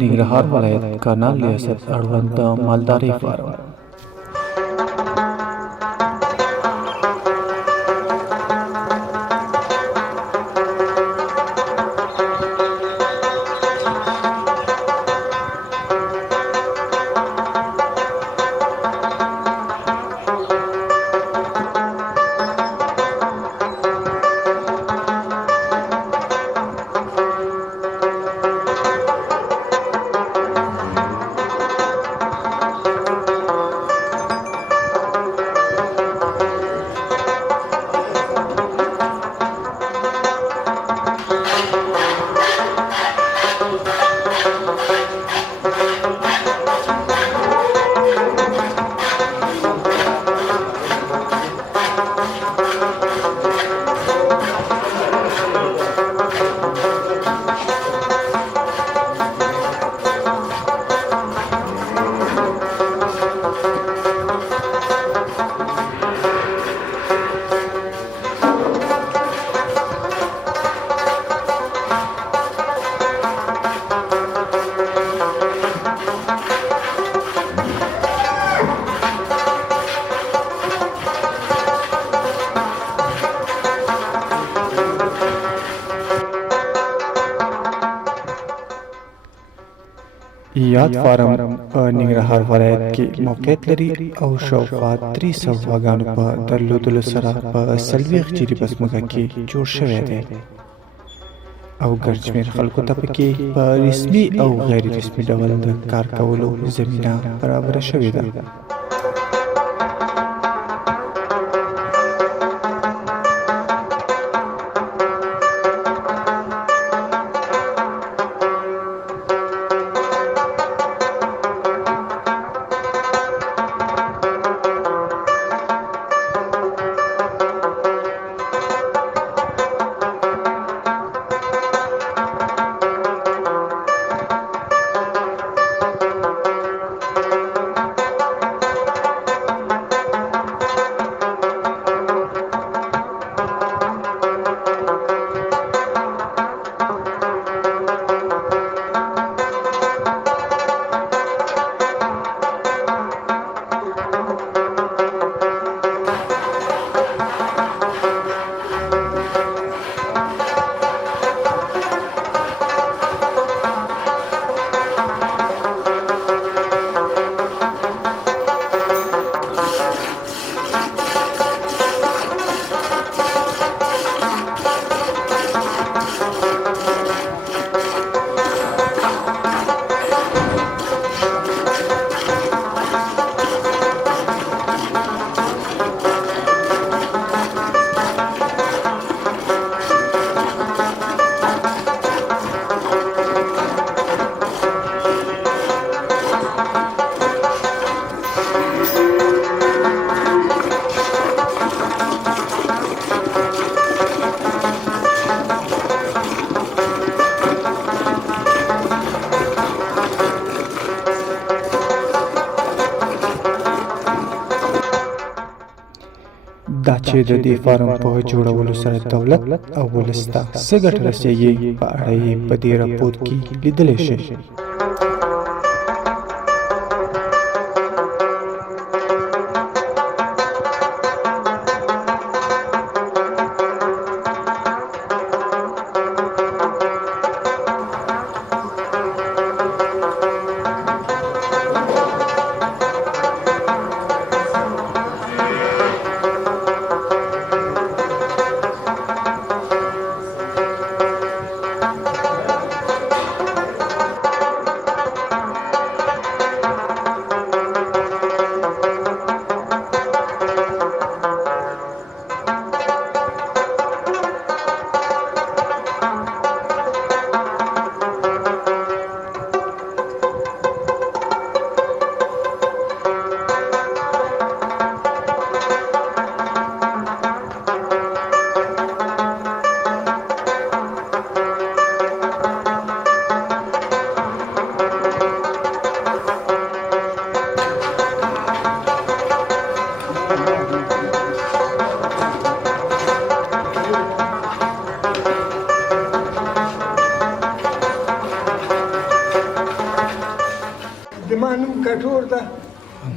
ننګرهار ولایت کانال ریاست اړوند د مالدارۍ فارم. یاد فارم په ننګرهار ولایت کې موقعیت لري او شاوخوا 300 غواګانو په درلودلو سره په 40 جریبه ځمکه کې جوړ شوی دی او ګڼ شمېر خلکو ته پکې په رسمي او غیر رسمي ډول د کار کولو زمینه برابره شوې ده. دا چې د دې فارم په جوړولو سره دولت او ولس ته څه ګټه رسېږي په اړه یې په دې راپور کې لیدلی شئ.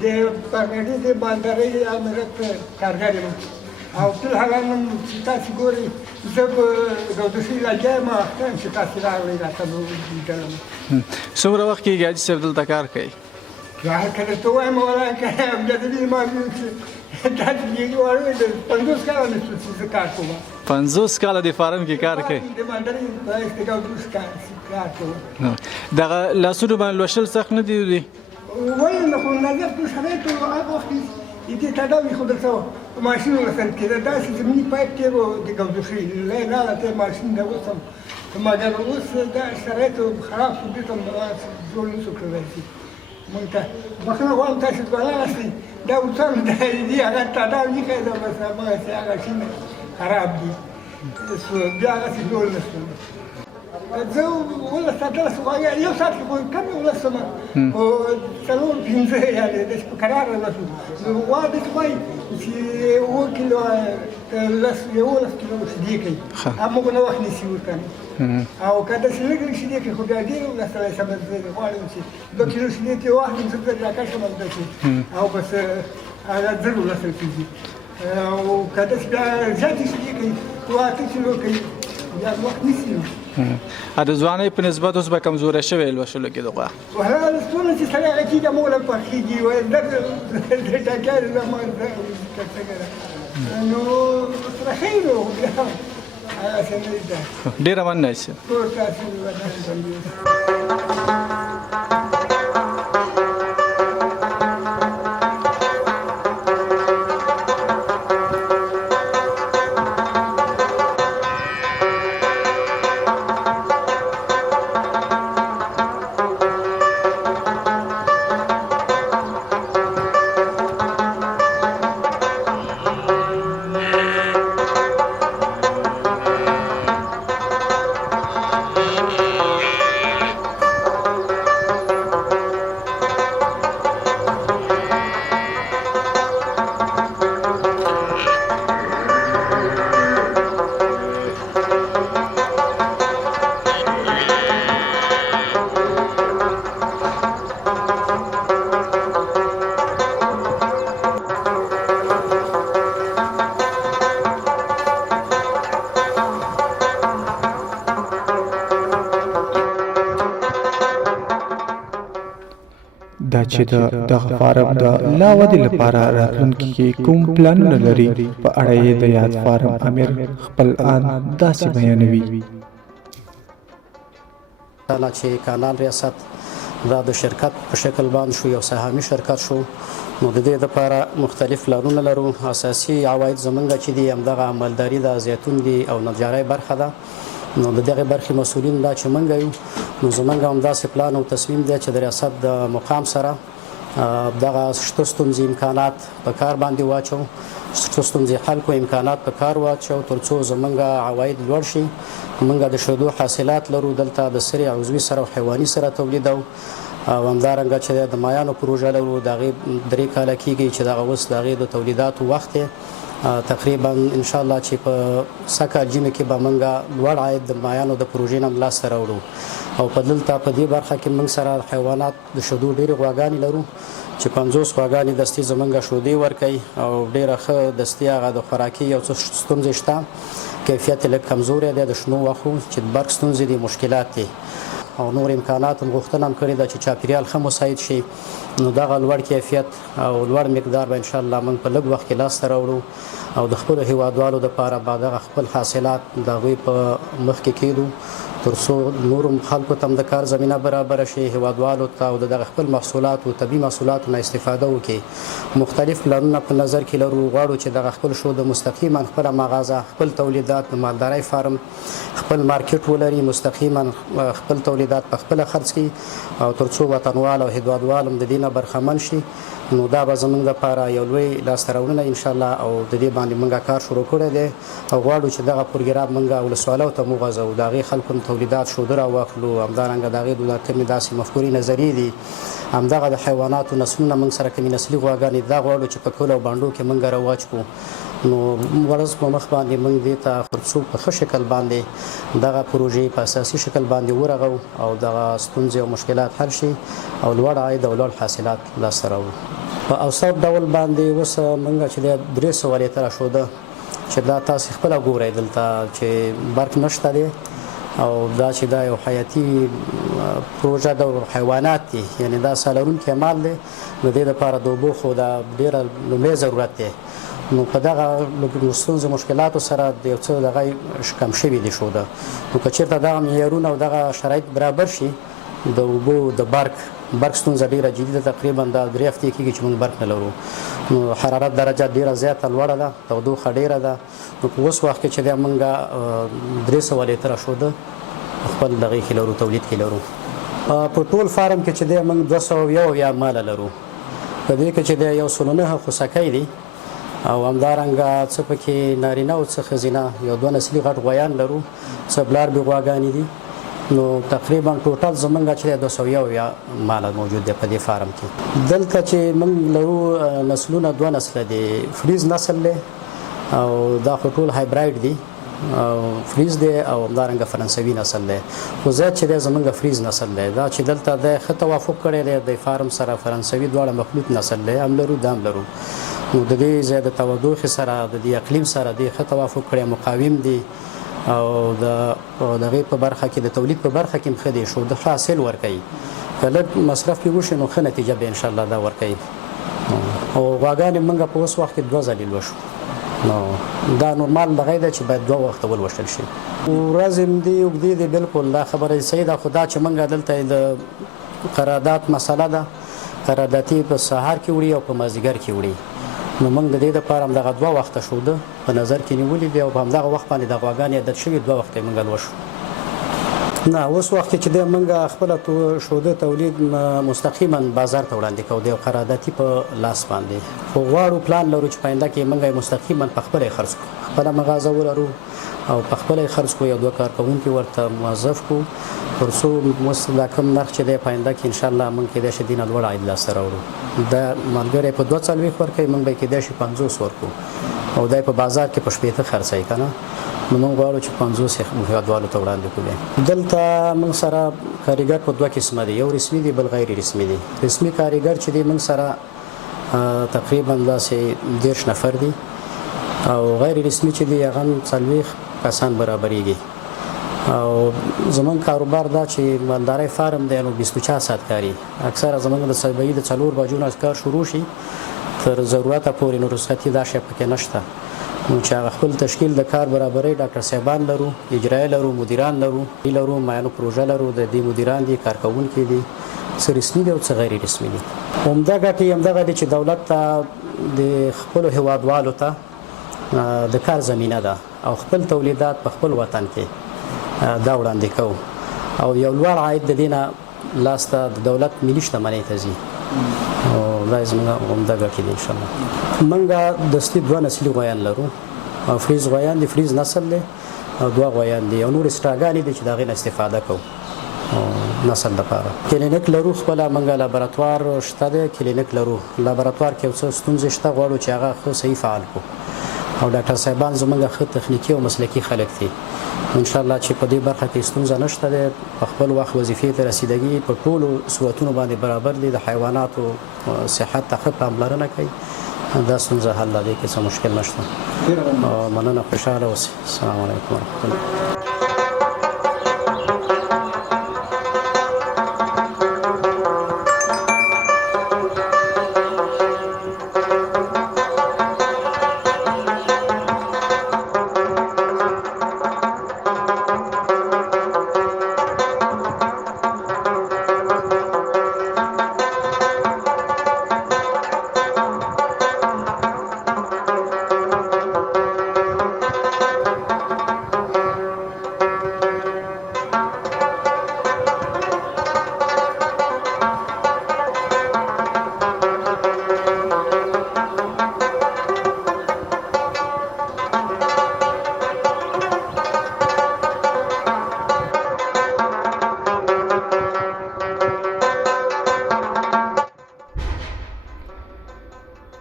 د پرګړې د مالدارۍ امارت کارګر یم او ټول هغه نن چې تاسو ګورئ زه په ګودسي لګیا یم اخته چې تاسو راغلئ راته نو لیدلم څومره وخت کېږي حاجي صاحب دلته کار کوي که درته ووایم ولا که همدلدلي ما تاسو یې وایي د 50 کاله نه شو چې زه کار کوم 50 کاله د فارم کې کار کوي د مالدارۍ په ګودس کار کوم دغه لاسونو باندې لوشل سخت نه دي وایي نو خو نظر تو شرایطو هغه وخت دې تداوي خو درته ماشین ورسره کېده داسې زمیني پایپ کې و د ګودسي نه ته ماشین دا اوس هم مګر اوس دا شرایطو خراب شو دې ته جوړ نه شو کړی مونږ ته بخښنه غواړم تاسو ځوانان یاستئ دا اوسم دې هغه تداوي نه کوي دا بس هماغسې هغه شین خراب دي بیا هغسې جوړ نه شول زه 11 ساعته یو ساعت کې کم 11 او څلور 15 یعنې داسې په کرار راشو نو غوا داسې وایي چې 1 کیلو 11 کیلو شیدې کوي هماغه نه وخت نیسي ورته او که داسې لږ لږ شیدې کوي خو بیا ډېر ولسلی شم زه غواړم چې 2 کیلو شیدې ترې واخلم زه پرې راکشم همداسې او بس هغه زر ولسل کېږي او که داسې بیا زیاتې شیدې کوي 8 کیلو کوي بیا وخت نیسي نو د ځوانۍ په نسبت اوس به کمزوری شوی لوشلو کې د غوا وهله څونه چې سړی هغه کېږي همغه له پخېږي وایي د ټکر زما نو سره ښه نو بیا هغسې نه ده ډېره مننه یې ټول تاسو بندي دا چې دغه فارم د لا ودې لپاره راتلونکي کې کوم پلانونه لري په اړه یې د یاد فارم امیر خپل آن داسې بیانوي کله چې کانال ریاست دا د شرکت په شکل باندې شو یو سهامي شرکت شو نو د دې لپاره مختلف پلانونه لرو اساسي عواید زمونږ چې دي همدغه مالداري د زیتون دي او نجارۍ برخه ده نو د دغه برخې مسؤلین دا چې مونږ یو نو زمونږ هم داسې پلان او تصمیم دی چې د ریاست د مقام سره دغه شته ستونزې امکانات په کار باندې واچو شته ستونزې حل کو امکانات په کار واچو تر څو زمونږ عواید لوړ شي مونږ د شیدو حاصلات لرو دلته د سرې عضوي سره او حیواني سره تولیدو او همدارنګه چې د مایانو پروژه لرو د هغې 3 کاله کېږي چې دغه اوس د هغې د تولیداتو وخت دی تقریبا ان شاء الله چې په سکه جمع کې به موږ لوړ عاید د مایانو د پروژې نه لاسته راوړو او په دلته په دې برخه کې موږ سره حیوانات د شیدو ډېرې غواګانې لرو چې 50 غواګانې دستي زمونږ شیدې ورکوي او ډېره ښه دستي هغه د خوراکي یو څه ستونزې شته کیفیت یې لږ کمزوری دی د شنو غوښو چې د برق ستونزې دي مشکلات دي او نور امکانات هم غوښتنه هم کړې ده چې چاپیریال ښه مساعد شي نو دغه لوړ کیفیت او لوړ مقدار به انشاءالله موږ په لږ وخت کې لاسته راوړو او د خپلو هیوادوالو دپاره به دغه خپل حاصلات د هغوی په مخ کې کېږدو تر څو نورو خلکو ته هم د کار زمینه برابره شي هیوادوالو ته او د دغه خپل محصولاتو طبي محصولاتو نه استفاده وکړي مختلف پلانونه په نظر کې لرو غواړو چې دغه خپل شو د مستقیما خپله مغازه خپل تولیدات د مالدارۍ فارم خپل مارکیټ ولري مستقیما خپل تولیدات په خپله خرڅ کړي او تر څو وطنوال او هیوادوال هم د دې نه برخمن شي نو دا به زموږ لپاره یو لوی لاسته راوړنه انشاءالله او د دې باندې موږ کار شروع کړی دی او غواړو چې دغه پروګرام موږ ولسوالو ته وغځوو د هغې خلکو تولیدات شوده راواخلو همدارنګه د هغې کمې داسې مفکورې نظریې دي همدغه د حیواناتو نسلونه موږ سره کمې نسلي غواګانې دا غواړو چې په کلو او بانډو کې موږ راواچوو نو غرض په مخ باندې موږ دې ته څو په ښه شکل باندې دغه پروژې په اساسي شکل باندې ورغو او دغه ستونزې او مشکلات حل شي او لوړ عاید او لوړ حاصلات لاسته راوړو په اوسط ډول باندې اوس موږ چې د 300 لیتره شوده چې دا تاسو خپل ګورئ دلته چې برق نشته دی او دا چې دا یو حیاتي پروژه د حیوانات دي یعنی دا سالرونکي مال دی د دې لپاره د اوبو خو دا ډېره لومړی ضرورت دی نو په دغه ستونزو مشکلاتو سره د یو څه دغه کم شوي دي شوده نو که چېرته دغه معیارونه او دغه شرایط برابر شي د اوبو د برق ستونزه ډېره جدي ده تقریبا دا 3 هفتې کېږي چې موږ برق نه لرو نو حرارت درجه ډېره زیاته لوړه ده تودوخه ډېره ده نو په اوس وخت کې چې دی موږ 300 لیتره شوده خپل دغې کې لرو تولید کې لرو په ټول فارم کې چې دی موږ 201 ماله لرو په دې کې چې دی 109 خوسکی دي او همدارنګه څه پکې نارینه او څه ښځینه یو 2 نسلي غټ غویان لرو څه بلاربې غواګانې دي نو تقریبا ټوټل زمونږ چې 201 ماله موجود دی په دې فارم کې دلته چې موږ لرو نسلونه 2 نسله دي فریز نسل دی او دا خو ټول هایبراید دي فریز دی او همدارنګه فرانسوي نسل دی خو زیات چې دی زمونږ فریز نسل دی دا چې دلته د ښه توافق کړی دی د فارم سره فرانسوي دواړه مخلوط نسل دی هم لرو دا هم لرو نو د دې ځای د تودوخې سره د دې اقلیم سره د ښه توافق کړی مقاوم دي او د دغې په برخه کې د تولید په برخه کې هم ښه دی شو د ښه حاصل ورکوي که لږ مصرف کې وشي نو ښه نتیجه به انشاءالله دا ورکوي او غواګانې موږ په اوس وخت کې 2 ځلې لوشو نو دا نورمال دغه ده چې باید 2 وخته ولوشل شي ورځې دې اوږدې دي بالکل دا خبره صحیح ده خو دا چې موږ دلته د قرارداد مسله ده قراردادي په سهار کې وړي او په مازدیګر کې وړي نو موږ د دې لپاره همدغه 2 وخته شوده په نظر کې نیولي دي او په همدغه وخت باندې د غواګانې عادت شوي 2 وخته موږ لوشو نه اوس وخت کې چې د موږ خپل شوده تولید مستقیما بازار ته وړاندې کوو د قراردادي په لاس باندې خو غواړو پلان لرو چې پاینده کې موږ مستقیما په خپل خرڅ کو خپل مغازه ولرو او په خپل خرڅ کو یو 2 کارکونکي ورته موظف کو ورسو دا کم نرخ چې د پاینده کې ان شاء الله موږ کې د شدینه لوړ عاید لاسته راوړو دا ملګری په 2 څلويخ ورکوي موږ به کې د 50 ورکو او دای په بازار کې په شپېته خرڅای کنه نو موږ غواړو چې 50 هیوادوالو ته وړاندې کړو دلته موږ سره کاریګر په 2 قسمه دي یو رسمي دي بل غیر رسمي دي رسمي کاریګر چې دی موږ سره تقریبا داسې 10 نفر دي او غیر رسمي چې دی هغه 40 کسان برابرېږي او زمون کاروبار دا چې مالداري فارم دی نو 24 ساعت کاری اکثره زمونږ د صبحي د 4 بجو نه کار شروع شي تر ضرورت پورې نو رخصتي دا شی پکې نشته نو چې خپل تشکیل د کار برابرۍ ډاکټر صاحبان لرو اجرایي لرو مدیران لرو معینو پروژه لرو د دې مدیران دي کارکونکي دي څه رسمي دي او څه غیر رسمي دي همدغه دي چې دولت ته د خپل هیوادوالو ته د کار زمينه ده او خپل تولیدات په خپل وطن کې دا وړاندې کوو او یو لوړ عاید د دینه لاسته د دولت ملي شتمنۍ ته ځي او دا زموږ همدغه کې ان شاء الله موږ دستي 2 نسلي غویان لرو او فریز غویان دي فریز نسل دی او 2 غویان دي او نور استراګانې دي چې دغه استفاده کوو نسل لپاره کلینیک لرو خپل موږ لابراتوار شته دی کلینیک لرو لابراتوار کې څه ستونزې شته غواړو چې هغه خو صحیح فعال کو او ډاکټر صاحبان زموږ ښه تخنیکی او مسلکی خلک دي ان شاء الله چې په دې برخه کې ستونزه نشته ده په خپل وخت وظیفې ته رسیدګي په ټولو صورتونو باندې برابر دي د حیواناتو صحت ته ښه پاملرنه کوي دا ستونزه حل لري کې څه مشکل نشته مننه خوشاله اوسئ السلام علیکم ورحمۃ الله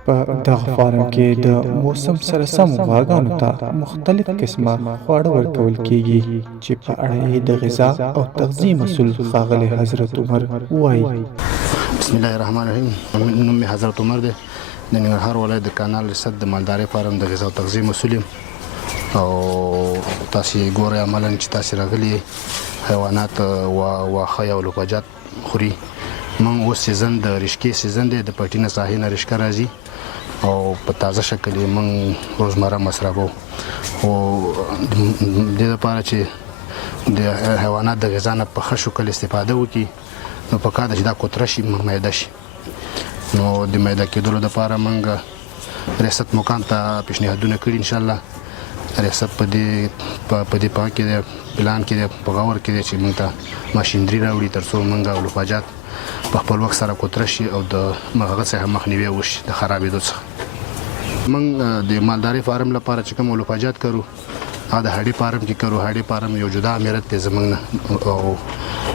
په دغه فارم کې د موسم سره سم غواګانو ته مختلف قسمه خواړه ورکول کیږي چې په اړه د غذا او تغذیه مسؤل ښاغلی حضرت عمر وایي بسم الله الرحمن الرحیم. نوم مې حضرت عمر دی، د ننګرهار ولایت د کانال ریاست د مالدارۍ فارم د غذا او تغذیې مسؤل یم. او تاسې ګورئ عملاً چې تاسې راغلي حیوانات واښه یا لوپاجات خوري. موږ اوس سیزن د رشکې سیزن دی، د پټینه ساحې نه رشکه راځي او په تازه شکل یې موږ روزمره مصرفوو. خو د دې لپاره چې د حیوانات د غذا نه په ښه شکل استفاده وکړي نو پکار ده چې دا کوتره شي، میده شي. نو د میده کېدلو دپاره موږ ریاست مقام ته پیشنهادونه کړي. انشاءالله ریاست په دې پا کې دی، پلان کې دی، په غور کې دی چې موږ ته ماشینري راوړي تر څو موږ لوپاجات په خپل وخت سره کوتره شي او د هغه څخه مخنیوی وشي د خرابېدو څخه. موږ د مالدارۍ فارم لپاره چې کوم لوپاجات کرو هغه د هډې فارم کې کرو. هډې فارم یو جدا امارت دی زموږ نه، او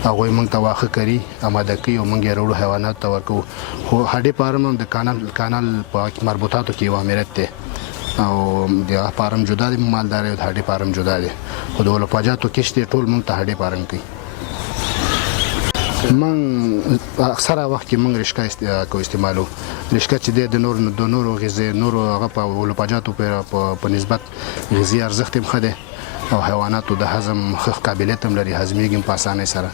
هغوی موږ ته واښه کري، اماده کوي او موږ یې راوړو حیواناتو ته ورکوو. خو هډې فارم هم د کانال په مربوطاتو کې یو امارت دی او د فارم جدا دی، مالدارۍ او د هډې فارم جدا دی. خو د لوپاجاتو کښت یې ټول موږ ته هډې فارم کوي. موږ اکثره وخت کې موږ رشکه کو استعمالو. رشکه چې دی د نورو غذا نورو هغه په لوپاجاتو په نسبت غذایي ارزښت هم ښه دی او حیواناتو د هضم ښه قابلیت هم لري، هضمېږي هم په اسانۍ سره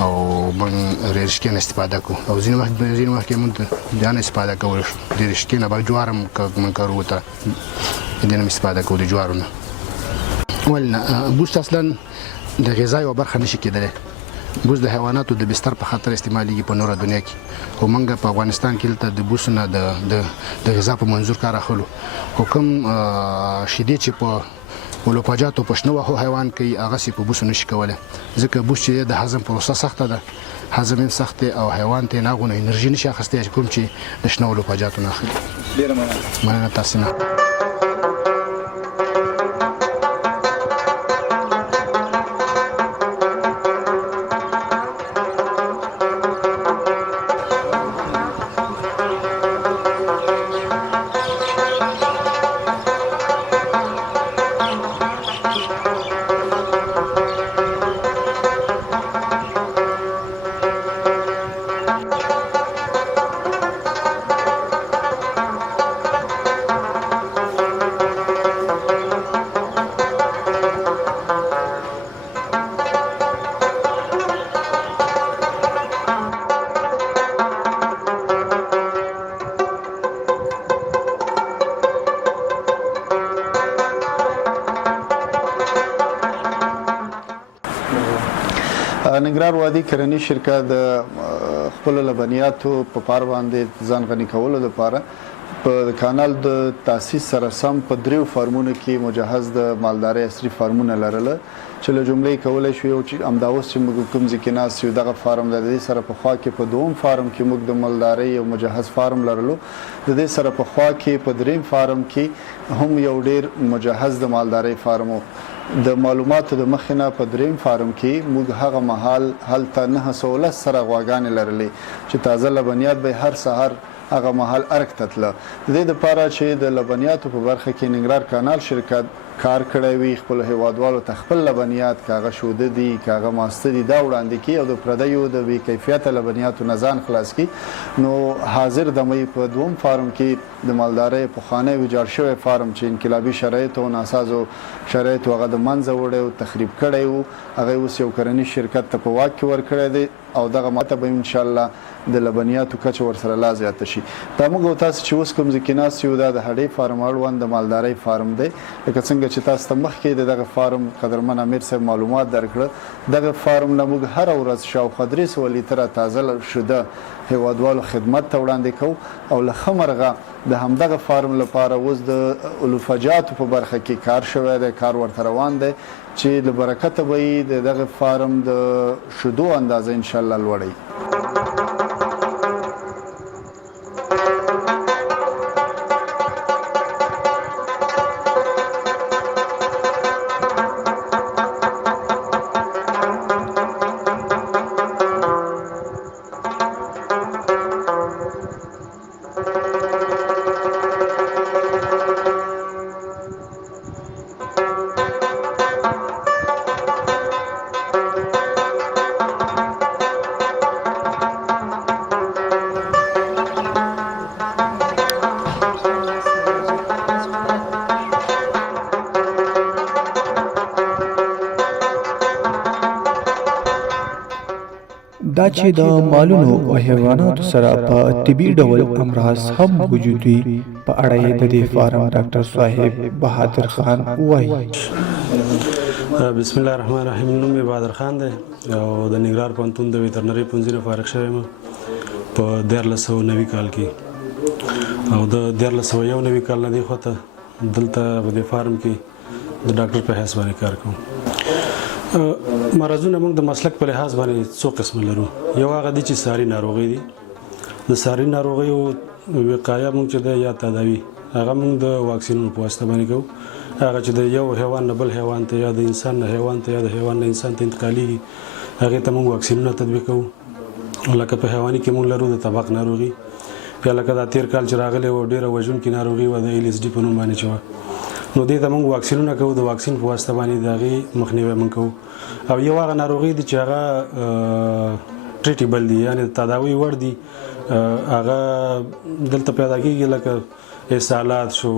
او موږ رشکې نه استفاده کوو. او ځینې وخت کې موږ د نه استفاده کوو، د رشکې نه به جوار هم موږ کارو ته د نه استفاده کوو، د جوارو نه. ولې نه؟ بوست اصلا د غذا یوه برخه نشي کېدلی. بوس د حیواناتو د بستر په خاطر استعمالیږي په نوره دنیا کې. خو موږ په افغانستان کې دلته د بوسو نه د غذا په منظور کار اخلو. خو کوم شیدې چې په لوپاجاتو په شنه واښو حیوان کوي هغسې په بوسو نشي کولی، ځکه بوس چې د هضم پروسه سخته ده، هضم هم سخت دی او حیوان ته یې نه هغونه انرژي نشي اخیستی کوم چې د شنو لوپاجاتو نه اخلي. ډېره مننه تاسې نه. ننګرهار وادي کرنی شرکت د خپل لبنیاتو په پار باندې ځان غني کولو لپاره په کانال د تاسیس سره سم په دریو فارمونو کې مجهز د مالدارۍ عصري فارمونه لرله چې له جملې کولای شو یو چې امداوس چې موږ کوم ځکه ناس یو دغه فارم د دې سره په خوا کې په دوم فارم کې موږ د مالدارۍ یو مجهز فارم لرلو. د دې سره په خوا کې په دریم فارم کې هم یو ډیر مجهز د مالدارۍ فارمو. د معلوماتو د مخینه په دریم فارم کې موږ هغه مهال هلته 916 سره غواګانې لرلې چې تازه لبنیات به هر سهار هغه مهال ارګ تتله. د دې لپاره چې د لبنیاتو په برخه کې ننګرهار کانال شرکت کار کړی وي، خپل هیوادوالو ته خپل لبنیات کاغه شوده دي کاغه ماسته دي دا وړاندې کی او د پردیو د بې کیفیته لبنیاتو نه ځان خلاص کی. نو حاضر د مې په دوم فارم کې د مالدارۍ په خانه ویجاړ شوی فارم چې انقلابي شرایط او ناسازو شرایط هغه د منځه وړي او تخریب کړي وو، هغه اوس یو کرنی شرکت ته په واک کې ورکړی دی او دغه ماته به ان شاء الله د لبنیاتو کچه ورسره لا زیاته شي. دا موږ تاسو چې اوس کوم ځکه ناس یو د هډې فارم اړوند د مالدارۍ فارم دی، لکه څنګه چې تاسو ته مخکې دغه فارم قدرمن امیر صاحب معلومات درکړه. دغه فارم نه موږ هر ورځ شاوخوا 300 لیتره تازه شوده هیوادوالو خدمت ته وړاندې کوو او له خمرغه د همدغه فارم لپاره اوس د لوپاجاتو په برخه کې کار شوی دی، کار ورته روان دی چې له برکته به دغه فارم د شودو اندازه ان شاء الله لوړی. دا چې د مالونو او حیواناتو سره په طبي ډول امراض هم وجود وي په اړه یې د دې فارم ډاکټر صاحب بهادر خان وایي. بسم الله الرحمن الرحیم. نوم مې بهادر خان دی او د ننګرهار پوهنتون د ویترنري پوهنځي نه فارغ شوی یم په 1390 کال کې او د 1391 کال نه دی خو ته دلته په دې فارم کې د ډاکټر په حیث باندې کار کوم. مرضونه موږ د مسلک په لحاظ باندې څو قسم لرو. یو هغه دي چې ساري ناروغي دي. د ساري ناروغیو وقایه موږ چې د یا تداوی هغه موږ د واکسینونو په واسطه باندې کوو. هغه چې د یو حیوان نه بل حیوان ته یا د انسان نه حیوان ته یا د حیوان نه انسان ته انتقالي هغه ته موږ واکسینونه تطبیق کوو. لکه په حیواني کې موږ لرو د طبق ناروغي یا لکه دا تیر کال چې راغلی و ډیره وژونکې ناروغي و د LSD په نوم باندې چې وه نو دې ته موږ واکسینونه کوو. د واکسین په واسطه باندې د هغې مخنیوی موږ کوو. او یو هغه ناروغي دي چې هغه ټریټیبل دي یعنې تداوی وړ دي. هغه دلته پیدا کېږي لکه اسهالات شو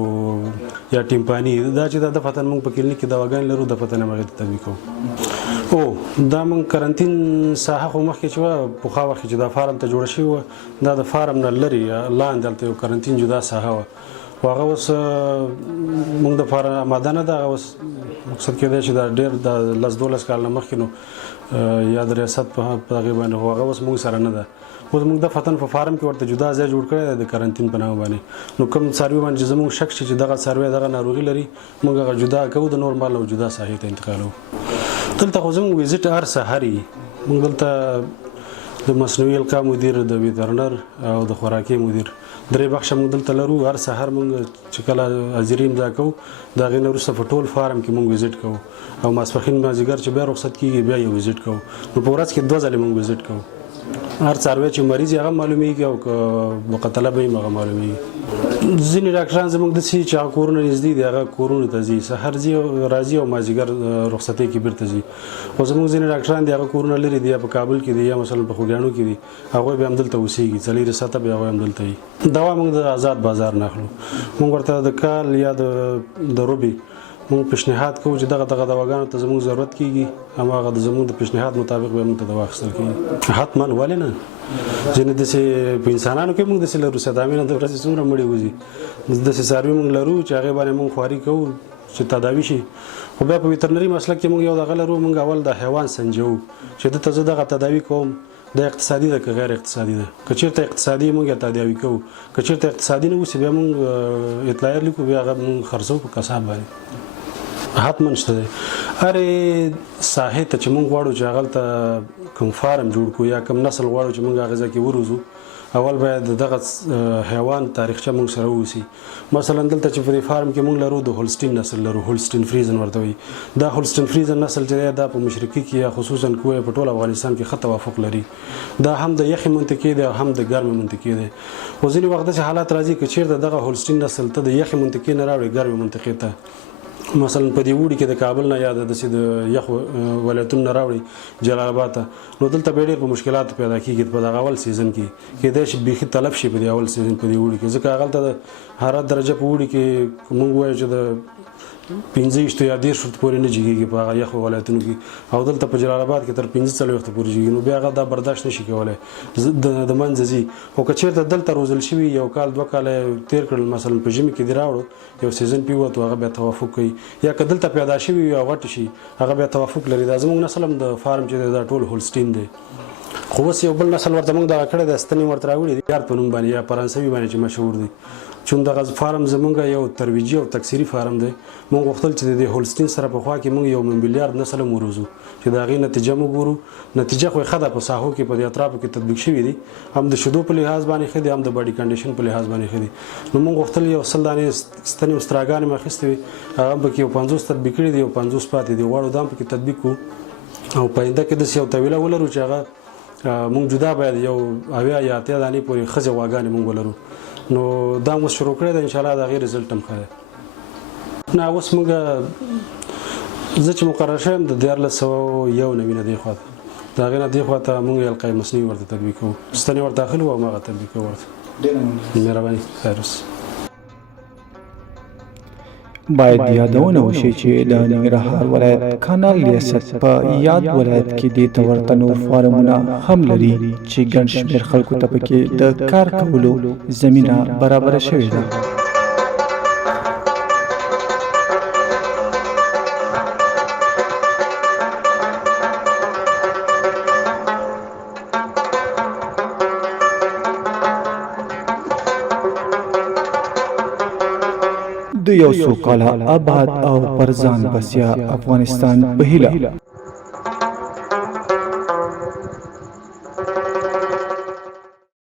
یا ټیمپانی دا چې د فتن موږ په کلینیک کې دواګانې لرو د فتن هغې ته تطبیق کوو. او دا موږ کرنتین ساحه خو مخکې چې وه پخوا وخت چې دا فارم ته جوړه شوې وه دا د فارم نه لرې لاندې هلته یو کرنتین جدا ساحه وه خو هغه اوس موږ دپاره آماده نه ده. هغه اوس مقصد کېدی چې دا ډېر د 10-12 کال نه مخکې نو یا د ریاست په هغې باندې خو هغه اوس موږ سره نه ده. اوس موږ د فتن په فارم کې ورته جدا ځای جوړ کړی دی د کرنتین په نامه باندې. نو کوم څاروي باندې چې زموږ شک شي چې دغه څاروی دغه ناروغي لري موږ هغه جدا کوو د نورمال او جدا ساحې ته انتقالوو. دلته خو زموږ ویزټ هر سهار وي. موږ دلته د مصنوعي القاح مدیر د ویترنر او د خوراکي مدیر درې بخشه موږ دلته لرو. هر سهار موږ چې کله حاضري امضا کوو د هغې نه وروسته په ټول فارم کې موږ ویزټ کوو او ماسپښین مازدیګر چې بیا رخصت کېږي بیا یو ویزټ کوو. نو په ورځ کې 2 ځلې موږ ویزټ کوو. هر څاروی چې مریض هغه معلومیږي او که مقتله به یې هغه معلومیږي. ځینې ډاکټران زموږ داسې چې هغه کورونه نږدې دي هغه کورونو ته ځي سهار ځي راځي او مازدیګر رخصتۍ کې بیرته ځي. خو زموږ ځینې ډاکټران دي هغه کورونه لرې دي یا په کابل کې دي یا مثلا په خوږیاڼو کې دي هغوی بیا همدلته اوسېږي 4 ساعته بیا هغوی همدلته وي. دوا موږ د آزاد بازار نه اخلو. موږ ورته د کال یا د روبي موږ پیشنهاد کوو چې دغه دواګانو ته زموږ ضرورت کېږي هماغه د زموږ د پیشنهاد مطابق به موږ ته دوا اخیستل کېږي. حتما ولې نه ځینې داسې په انسانانو کې موږ داسې لرو صدامینه د ورځې څومره مړي وځي داسې څاروي موږ لرو چې هغې باندې موږ خواري کوو چې تداوي شي. خو بیا په ویترنري مسلک کې موږ یو دغه لرو موږ اول د حیوان سنجوو چې دلته زه دغه تداوي کوم دا اقتصادي ده که غیر اقتصادي ده. که چېرته اقتصادي موږ یې تداوي کوو که چېرته اقتصادي نه اوسي بیا موږ اطلاعیه لیکو بیا هغه موږ خرڅوو په کساب باندې. حتما شته دی. هرې ساحې ته چې موږ غواړو چې هغلته کوم فارم جوړ کړو یا کوم نسل غواړو چې موږ هغې ځای کې وروزو اول باید دغه حیوان تاریخچه موږ سره واوسي. مثلا دلته چې په دې فارم کې موږ لرو د هولسټین نسل لرو. هولسټین فریزن ورته وایي. دا هولسټین فریزن نسل چې دی دا په مشرقي کې یا خصوصا کوه په ټول افغانستان کې ښه توافق لري. دا هم د یخې منطقې دی او هم د ګرمې منطقې دی. خو ځینې وخت داسې حالات راځي که چېرته دغه هولسټین نسل ته د یخې منطقې نه راوړي ګرمې منطقې ته مثلا په دې وړي کې د کابل نه یا داسې د یخ ولایتونو نه راوړي جلال آباد ته نو دلته به ډېر په مشکلاتو پیدا کېږي په دغه اول سیزن کې کېدای شي بیخي طلب شي په دې اول سیزن په دې وړي کې ځکه هغلته د حرارت درجه په وړي کې موږ وایو چې د 15 یا 10 پورې نه جګېږي په هغه یخو ولایتونو کې او دلته په جلال آباد کې تر 15 پورې جګېږي نو بیا هغه دا برداشت نشي کولی د منځه ځي. خو که چېرته دلته روزل شوي یو کال 2 کاله تېر کړل مثلا په ژمي کې دې راوړو یو سیزن پې ووتو هغه بیا توافق کوي یا که دلته پیدا شوي وي او غټ شي هغه بیا توافق لري. دا زموږ نسل هم د فارم چې دی دا ټول هولسټین دی. خو اوس یو بل نسل ورته موږ دغه کړی دی ستنې ورته راوړي دي یار په نوم باندې یا فرانسوي باندې چې مشهور دی. چون دغه فارم زمونږ یو ترویجي او تکثیري فارم دی. موږ غوښتل چې د هولسټین سره په خوا کې موږ یو ملیارد نسل هم وروزو چې د هغې نتیجه موږ ګورو. نتیجه خو یې ښه ده په ساحو کې په دې اطرافو کې تطبیق شوي دي هم د شیدو په لحاظ باندې ښه دي هم د باډي کنډیشن په لحاظ باندې ښه دي. نو موږ غوښتل یو 100 دانې ستنې او ستراګانې مې اخیستې وي هغه هم پکې یو 50 تطبیق کړي دي یو 50 پاتې دي غواړو دا هم پکې تطبیق کړو او په آینده کې داسې یو طویله ولرو چې هغه موږ جدا باید یو 80 یا 80 دانې پورې ښځې غواګانې موږ ولرو. نو دا اوس شروع کړی دی انشاءالله د هغې رزلټ هم ښه دی. نه اوس موږ زه چې مقرر شوی یم د 1401 نه دې خوا ته د هغې نه دې خوا ته موږ القای مصنوعي ورته تطبیق کوو ستنې ورته اخلو او هماغه تطبیق کوو ورته. مهرباني خیر اوس. باید یادونه وشي چې د ننګرهار ولایت کانال ریاست په یاد ولایت کې د ورته نور فارمونه هم لري چې ګڼ شمېر خلکو ته پکې د کار کولو زمینه برابره شوې ده. د یو سوکاله آباد او پر ځان بسیا افغانستان په هیله